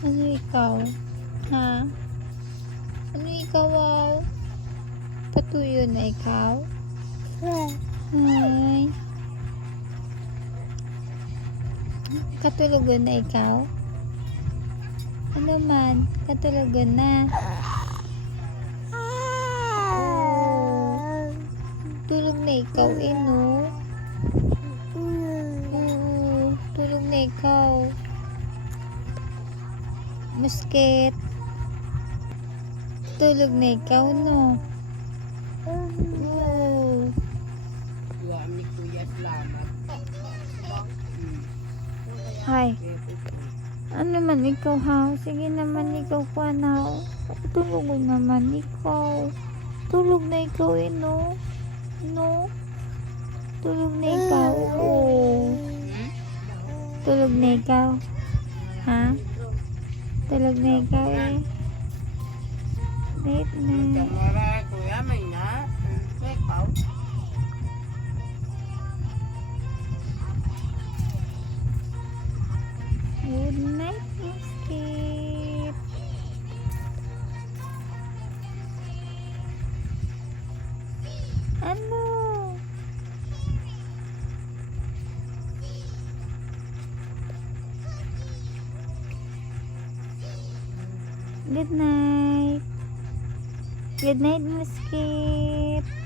Ano ikaw? Ha? Ano ikaw, wow? Patuyo na ikaw? Ay. Katulugan na ikaw? Ano man? Katulugan na? Oh. Tulog na ikaw, no? Oo. Tulog na ikaw. Musket. Tulog na ikaw, no? Oo. Ni Kuya Slamat. Hi. Ano man ikaw, ha? Sige naman ikaw, na. Tulog naman ikaw. Tulog na ikaw, no? No? Tulog na ikaw, oo. Tulog na ikaw. Ha? Tulog na ikaw, Late na. Kamara, Kuya, may na. Ikaw. Good night, Musket. Ano? Good night. Good night, Musket.